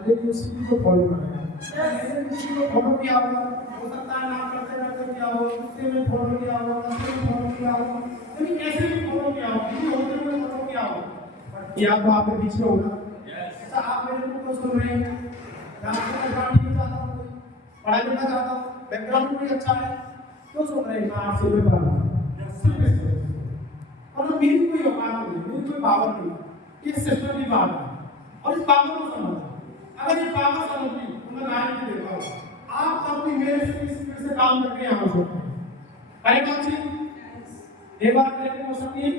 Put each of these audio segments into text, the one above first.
लेकिन उसी को फॉलो करेगा। ऐसे किसी को फॉलो किया होगा, हो सकता है नाम करते करते क्या हो, उससे में फॉलो किया होगा, उससे में फॉलो किया होगा, लेकिन कैसे भी फॉलो किया होगा, किसी होते हुए फॉलो किया होगा। या तो आपके बीच में होगा, अच्छा आप मेरे को सुन रहे हैं, आपको पढ़ाई में चाहता हूँ, पढ़ाई में चाहता हूँ, बैकग्राउंड भी अच्छा है, तो सुन रहे हैं मैं आपसे भी पढ़ रहा हूँ, सिर्फ इसलिए। और मेरी कोई औकात नहीं, मेरी कोई पावर नहीं, इस सिस्टम की बात है। और इस पावर को समझो, अगर ये पावर समझी तो मैं गारंटी देता हूँ आप सब भी मेरे से इस स्पीड से काम करके यहाँ हो सकते हैं। अरे कौन सी एक बार कहते हो सकती है।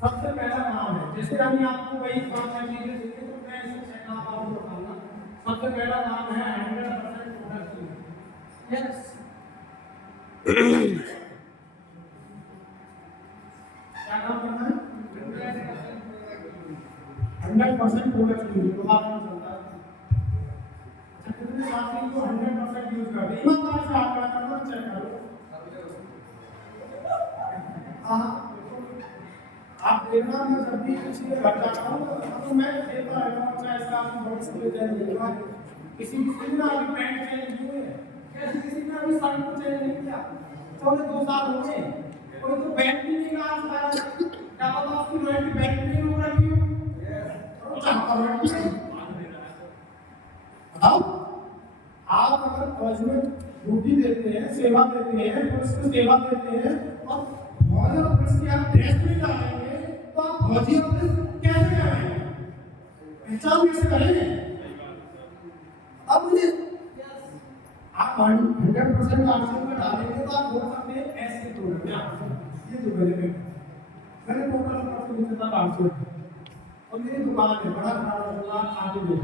सबसे पहला काम है, जैसे अभी आपको वही 5-6 चीजें देखिए तो मैं इसे चेक आपको बताऊंगा। सबसे पहला काम है 100% प्रोडक्टिव। यस क्या काम करना है? 100% प्रोडक्टिव तो आप नहीं चलता। अच्छा कितने साथी को 100% यूज करते हैं? ईमानदारी से आप करना चेक करो। हाँ आप देखना मैं जब भी किसी के घर जाता हूँ तो मैं देखता रहता हूँ, चाहे इसका आपकी बॉडी से देखा किसी ने अभी पैंट चेंज नहीं हुई है, किसी ने अभी शर्ट को चेंज नहीं किया, चौदह 2 साल हो गए, कोई तो बैंड भी नहीं लगा पाया, क्या पता उसकी रॉयल्टी बैंक नहीं हो रही हो, चाहता रॉयल्टी बताओ। आप अगर फौज में ड्यूटी देते हैं, सेवा देते हैं, पुलिस में सेवा देते हैं और फौज और पुलिस की आप ड्रेस नहीं डालेंगे तो आप फौजी और पुलिस कैसे करेंगे, पहचान कैसे करेंगे? अब मुझे आप 100% आर्ट्स में डालेंगे तो आप बोल सकते हैं ऐसे प्रोडक्ट ये जो मैंने टोटल परसेंट तक आर्ट्स और मेरी दुकान है बड़ा बड़ा आगे में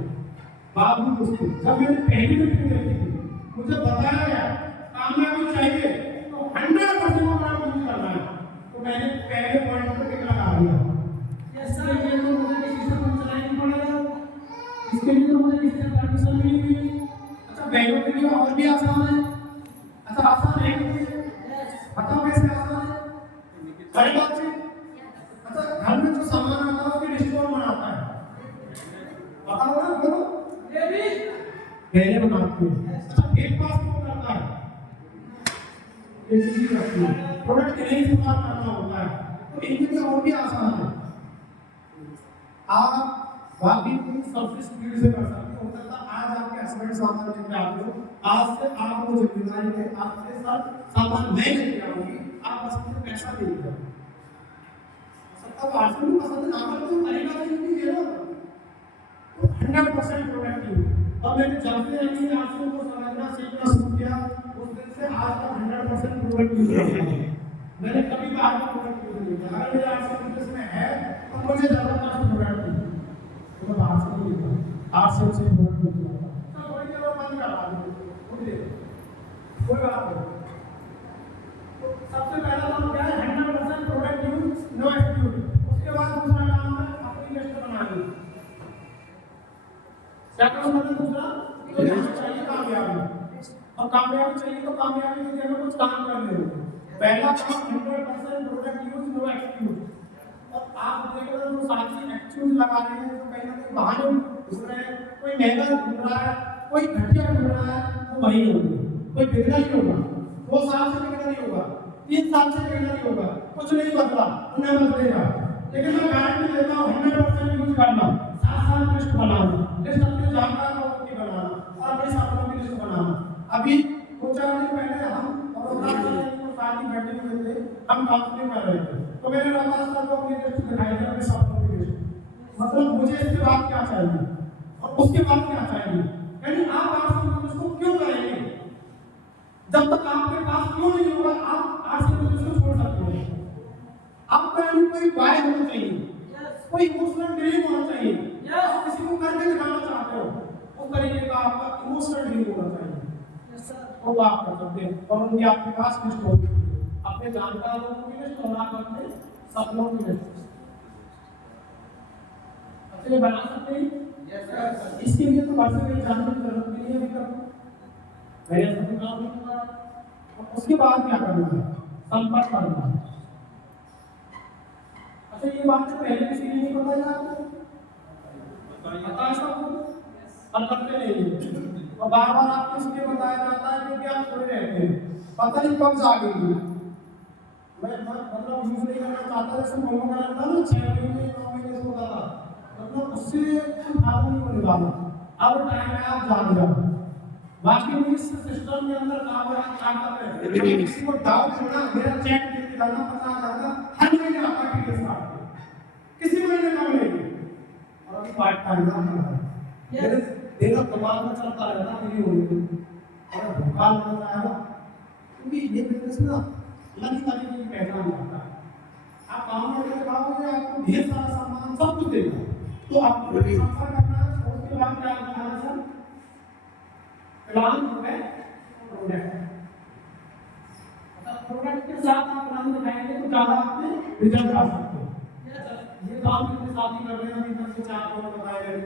बाबू दोस्तों, जब मैंने पहली मीटिंग देखी थी मुझे बताया गया कामयाबी चाहिए तो 100% काम करना है, तो मैंने पहले पॉइंट पे टिक लगा दिया। यस सर, ये तो मुझे किसी से कुछ चलाना पड़ेगा, इसके लिए तो मुझे किसी से परमिशन मिली हुई। अच्छा बैंकों के लिए और भी आसान है। अच्छा आसान है बताओ कैसे आसान है? बड़ी बात है। अच्छा घर में जो सामान आता है उसके लिस्ट कौन बनाता है? बताओ ना बोलो। ये भी पहले बनाते हैं। अच्छा एक पास कौन करता है? ये चीज करती है। प्रोडक्ट नहीं इस्तेमाल करना होता है, तो इनके लिए और भी आसान है। आप बाकी सबसे स्पीड से कर सकते हो। होता था आज आपके हस्बैंड सामान लेके आते हो, आज से आपको जिम्मेदारी है आपके साथ सामान नहीं लेके आओगी, आप बस मुझे पैसा दे दो। सब आजकल भी पसंद ना करते हो, तरीका नहीं है ना, तो 100% प्रोडक्टिव। और मैंने जब से अभी आजकल को समझना सीखना शुरू किया उस दिन से आज तक 100% प्रोडक्टिव मैंने कभी भी आज प्रोडक्टिव नहीं किया। अगर मेरे आज बिजनेस में है तो मुझे ज़्यादातर प्रोडक्टिव तो मैं बाहर से नहीं लेता, आज से उसे प्रोडक्टिव किया सब वही जगह बंद करवा दो, कोई बात नहीं। सबसे पहला काम क्या है? 100% प्रोडक्टिव नो एक्सक्यूज। उसके बाद दूसरा काम है अपनी लिस्ट बनानी। क्या काम है दूसरा? चाहिए कामयाबी, और कामयाबी चाहिए तो कामयाबी के लिए हमें कुछ काम करने होंगे। पहला काम 100% प्रोडक्टिव नो एक्सक्यूज। और आप देखो जो साथी एक्सक्यूज लगा रहे हैं, जो कहीं ना कहीं बहाने ढूंढ रहे हैं, कोई महंगा ढूंढ रहा है, कोई घटिया ढूंढ रहा है, वो वही होगा, कोई बिगड़ा नहीं होगा, 2 साल से बिगड़ा नहीं होगा, 3 साल से बिगड़ा नहीं होगा, कुछ नहीं बदला, उन्हें बदलेगा। लेकिन मैं गारंटी देता हूँ 100% यूज करना, 7 साल लिस्ट बनाना, लिस्ट अपने जानकार लोगों की बनाना और अपने साथियों की लिस्ट बनाना। अभी 2-4 दिन पहले हम और साथी बैठे हुए थे, हम काउंसलिंग कर रहे थे, तो मैंने रमास सर को अपनी लिस्ट दिखाई थी, अपने साथियों की लिस्ट, मतलब मुझे इसके बाद क्या चाहिए और उसके बाद क्या चाहिए, यानी आप आर्ट्स को क्यों करेंगे? जब तक आपके पास क्यों नहीं होगा आप आर्ट्स को छोड़ सकते हैं। आपका यानी कोई वाय होना चाहिए, कोई इमोशनल ड्रीम होना चाहिए, आप किसी को करके दिखाना चाहते हो उस तरीके का आपका इमोशनल ड्रीम होना चाहिए, वो आप कर सकते हैं। और उनकी आपके पास लिस्ट होगी, अपने जानकारों की लिस्ट और आप अपने सपनों की लिस्ट अच्छे बना सकते हैं। इसके लिए तो बात से जानने की जरूरत नहीं है, अभी तक मैंने सब काम नहीं किया। उसके बाद क्या करना है? संपर्क करना। अच्छा ये बात तो पहले किसी ने नहीं बताया आपको, पता है सबको, और करते नहीं है और बार बार आपको इसलिए बताया जाता है क्योंकि आप थोड़े रहते हैं, पता नहीं कब जागेंगे। मैं मतलब यूज नहीं करना चाहता, जैसे मोमो का रहता ना 6 महीने 9 महीने से होता था, मतलब उससे फायदा नहीं होने वाला। अब टाइम है आप जाग जाओ। बाकी में इस सिस्टम के अंदर काम कर रहे हैं, किसी को डाउट होना मेरा चेक दे के जाना 50,000 हर महीने आपका टीडीएस काट किसी महीने कम नहीं, और अभी पार्ट टाइम ना मेरा दिमाग में चलता रहता मेरी होगी और भोपाल में आया क्योंकि ये बिजनेस ना लगी तरीके की पहचान करता है। आप काम करके दिखाओगे आपको ढेर सारा सामान सब कुछ देगा, तो आपको संपर्क करना है। उसके बाद क्या करना है सर, प्लान हो गए प्रोडक्ट, मतलब प्रोडक्ट के साथ आप प्लान दिखाएंगे तो ज़्यादा आपने रिजल्ट आ सकते हो। ये काम कितने साथी कर रहे हैं अभी तक से 4 लोग बताए गए,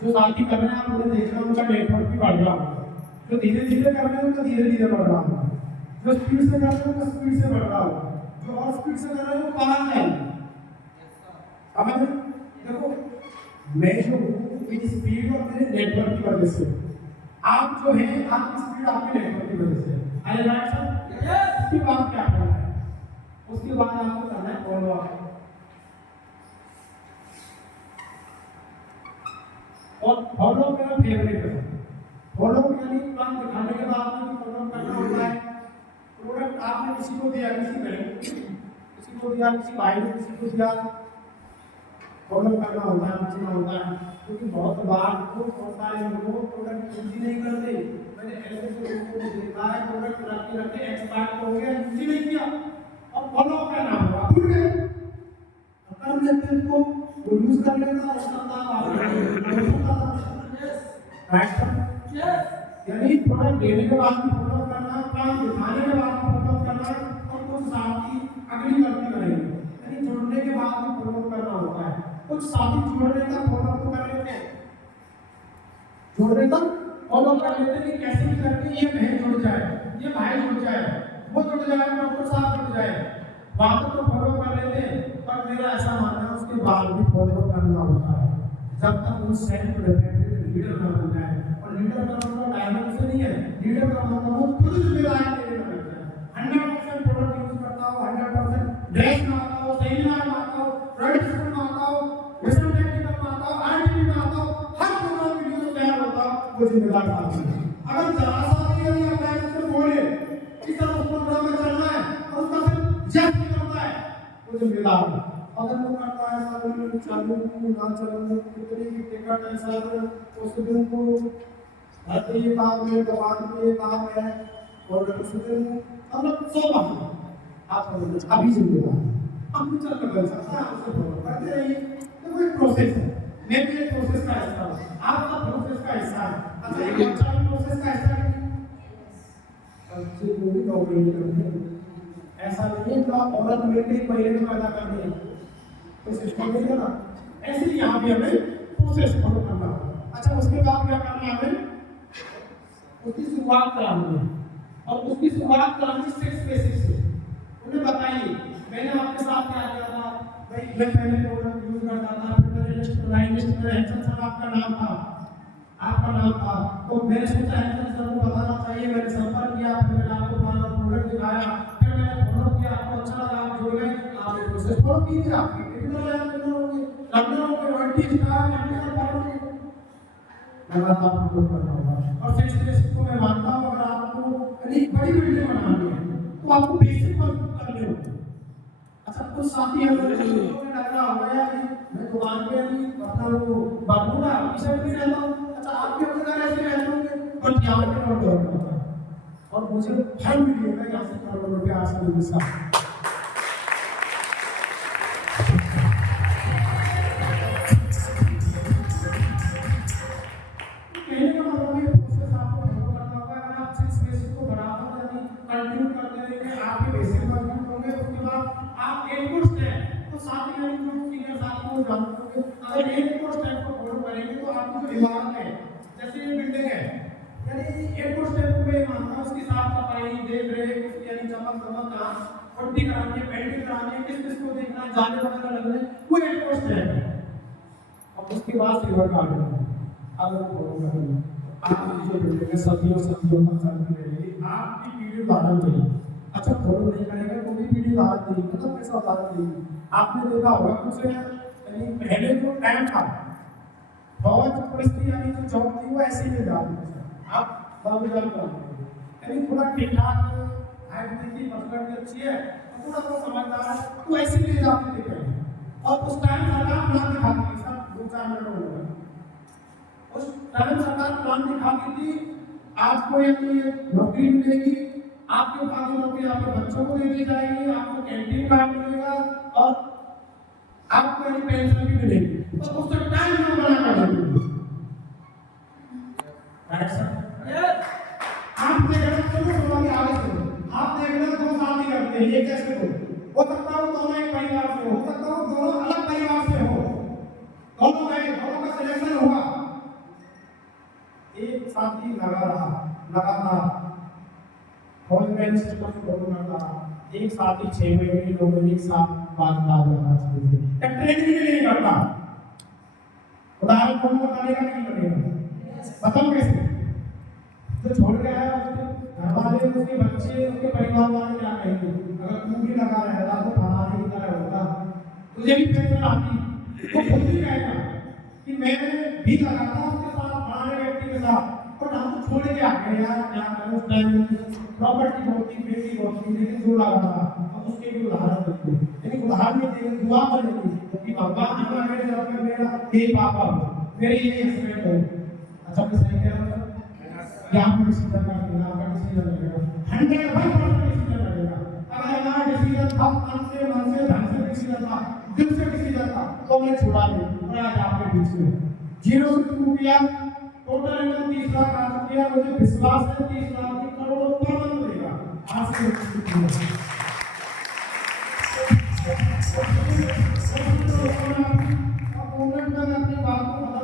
जो साथी कर रहे हैं आप उन्हें देखना उनका नेटवर्क भी बढ़ रहा होगा, जो धीरे धीरे कर रहे हैं उनका धीरे धीरे बढ़ रहा होगा, जो स्पीड से कर रहे हैं उनका स्पीड से बढ़ रहा होगा, जो और स्पीड से कर रहे हैं वो कहाँ जाएंगे। अब देखो मैं जो हूँ मेरी स्पीड और मेरे नेटवर्क की वजह से, आप जो है आपकी स्पीड आपके नेटवर्क की वजह से। अरे राइट सर, उसके बाद क्या करना है, उसके बाद आपको करना है फॉलो अप, और फॉलो मेरा फेवरेट है। फॉलो यानी प्लान दिखाने के बाद में फॉलो करना होता है। प्रोडक्ट आपने किसी को दिया, किसी को दिया, किसी भाई ने किसी को दिया, फॉलो करना होता है, पूछना होता है, क्योंकि बहुत बार तो बहुत सारे लोग प्रोडक्ट यूज नहीं करते। मैंने ऐसे लोगों को देखा है प्रोडक्ट रखते रखते एक्सपायर हो गया, यूज नहीं किया और फॉलो करना होगा, भूल गए कर लेते हैं तो वो यूज कर लेगा उसका काम आप राइट यस, यानी प्रोडक्ट देने के बाद भी फॉलो करना, काम दिखाने के बाद भी फॉलो करना और कुछ साथी अगली गलती करेंगे, यानी जोड़ने के बाद भी फॉलो करना होता है। कुछ साथी जोड़ने का फॉलो तो कर लेते हैं, जोड़ने तक फॉलो कर लेते हैं कि कैसे भी करके ये बहन जुड़ जाए, ये भाई जुड़ जाए, वो जुड़ जाए, डॉक्टर साहब जुड़ जाए, बातों को फॉलो कर लेते हैं। पर मेरा ऐसा मानना है उसके बाद भी फॉलो करना होता है, जब तक वो सेल्फ डिपेंडेंट लीडर ना बन जाए। और लीडर का मतलब डायमंड से नहीं है, लीडर का मतलब वो खुद जिम्मेदारी लेने लग जाए, 100% प्रोडक्ट यूज करता हो, 100% ड्रेस में आता हो, सेमिनार में आता हो, रजिस्ट्रेशन में आता हो, मिशन टेक्निकल में आता हो, आरटीपी में आता हो, हर प्रोग्राम वीडियो तैयार होता हो, वो जिम्मेदार साथी है। अगर जरा सा भी यदि अप्लाई से बोले कि सर उस प्रोग्राम में चलना है और उसका सिर्फ जज निकलता है, वो जिम्मेदार है। अगर वो करता है सर चालू ना चलू कितनी की टिकट है सर, उस दिन को भर्ती ये काम है, दबान के ये काम है, और उस दिन मतलब 100 बात आप अभी जिम्मेदार अब भी चल कर सकता है, आपसे फॉलो करते रहिए। तो एक प्रोसेस है, मैं भी एक प्रोसेस का हिस्सा हूँ, आपका प्रोसेस का हिस्सा है। अच्छा एक बच्चा भी प्रोसेस का हिस्सा है, बच्चे को भी नौकरी करनी है, ऐसा नहीं है कि औरत मिलकर एक महीने में पैदा करनी है, तो सिस्टम नहीं है ना, ऐसे ही यहाँ भी हमें प्रोसेस फॉलो करना है। अच्छा उसके बाद क्या करना है, हमें उसकी शुरुआत करानी है, और उसकी शुरुआत करानी 6 बेसिक्स से। उन्हें बताइए मैंने आपके साथ क्या किया था, भाई मैं पहले प्रोडक्ट यूज करता था, फिर मेरे लिस्ट में हेंसन सर आपका नाम था, तो मैंने सोचा हेंसन सर को बताना चाहिए, मैंने संपर्क किया, फिर मैंने आपको अपना प्रोडक्ट दिखाया, फिर मैंने फॉलो किया, आपको अच्छा लगा, आप जुड़ गए, आपने प्रोसेस फॉलो कीजिए, आपकी कितना लखनऊ के वर्टी स्टार लगातार फॉलो करना होगा। और 6 बेसिक को मैं मानता हूँ, अगर आपको एक बड़ी बिल्डिंग बनानी है तो आपको बेसिक मजबूत करने होंगे। अच्छा कुछ साथी हैं लोगों ने डरा हो गया कि मैं दुकान पे अभी अपना वो बाबूला टी-शर्ट भी रहता हूँ, अच्छा आप भी अपने घर ऐसे रहते होंगे, पर यहाँ पे नोट करता है और मुझे हर वीडियो में यहाँ से करोड़ों रुपये आसान मिल सकता है। कंटिन्यू करते रहेंगे, आपके बेसिक मजबूत होंगे, उसके बाद आप एक कोर्स है तो साथ में जो सीनियर साथी को जानते होंगे, अगर एक कोर्स टाइप को फॉलो करेंगे तो आपकी जो इमारत है, जैसे ये बिल्डिंग है, यानी एक तो स्टेप में मानता उसकी साफ सफाई देख रेख उसकी यानी चमक दमक ना पट्टी करानी है पेंटिंग करानी है किस किस को देखना है जाले वगैरह लगने वो एक तो स्टेप है। अब उसके बाद सिल्वर कार्ड अगर बोलूंगा आप जो बिल्डिंग में सदियों सदियों तक चलती रहेगी आपकी पीढ़ी धारण नहीं अच्छा फॉलो नहीं करेगा तो भी पीढ़ी धारण नहीं मतलब कैसा धारण नहीं। आपने देखा होगा कुछ यानी पहले जो टाइम था फौज पुलिस की यानी जो जॉब थी वो ऐसी नहीं जाती आप बाबू जान कर यानी थोड़ा ठीक ठाक हाइट की पर्सनालिटी अच्छी है थोड़ा सा समझदार है तो ऐसी नहीं जाती थी पहले और उस टाइम सरकार प्लान दिखाती थी सब 2-4 मिनट हो गए उस टाइम सरकार प्लान दिखाती थी आपको यानी नौकरी मिलेगी आपके पास नौकरी आपके बच्चों को दे दी जाएगी आपको कैंटीन कार्ड मिलेगा और आपको यानी पेंशन भी मिलेगी और उसका टाइम हम बना कर देंगे आप देखना चलो के आगे से आप देखना 2 साल ही करते हैं ये कैसे हो सकता है दोनों एक परिवार से हो सकता है दोनों अलग परिवार से हो दोनों गए दोनों का सिलेक्शन हुआ एक साथी लगा रहा लगातार फौज में सिस्टम फॉलो करता एक साथी 6 महीने लोग एक साथ बाद लगा सकते हैं ट्रेनिंग भी नहीं करता उदाहरण कौन बताने का नहीं बनेगा बताओ कैसे जो छोड़ के आया उसके घर वाले उसके बच्चे उसके परिवार वाले क्या कहेंगे अगर तू भी लगा रहता तो फलाने की तरह होता तुझे भी पेंशन आती वो खुद भी कहेगा कि मैं भी लगाता उसके साथ फलाने व्यक्ति के साथ और हम छोड़ के आ गए यार क्या करूं उस टाइम प्रॉपर्टी होती बेटी होती लेकिन जो लगा था अब उसके भी उदाहरण देते यानी उदाहरण नहीं देंगे दुआ करेंगे कि भगवान हमारे जब में मेरा हे पापा मेरे ये हस्बैंड हो अच्छा मैं सही कह रहा हूं या आपको डिसीजन का लेना आपका डिसीजन लगेगा 100% डिसीजन लगेगा अगर हमारा डिसीजन था मन से धन से डिसीजन था दिल से डिसीजन था तो मैं छुड़ा ले और आज आपके बीच में 0 से 2 किया टोटल इनकम 30 लाख आ चुकी है मुझे विश्वास है 30 लाख की करोड़ों ऊपर मिलेगा आज से अपनी बात को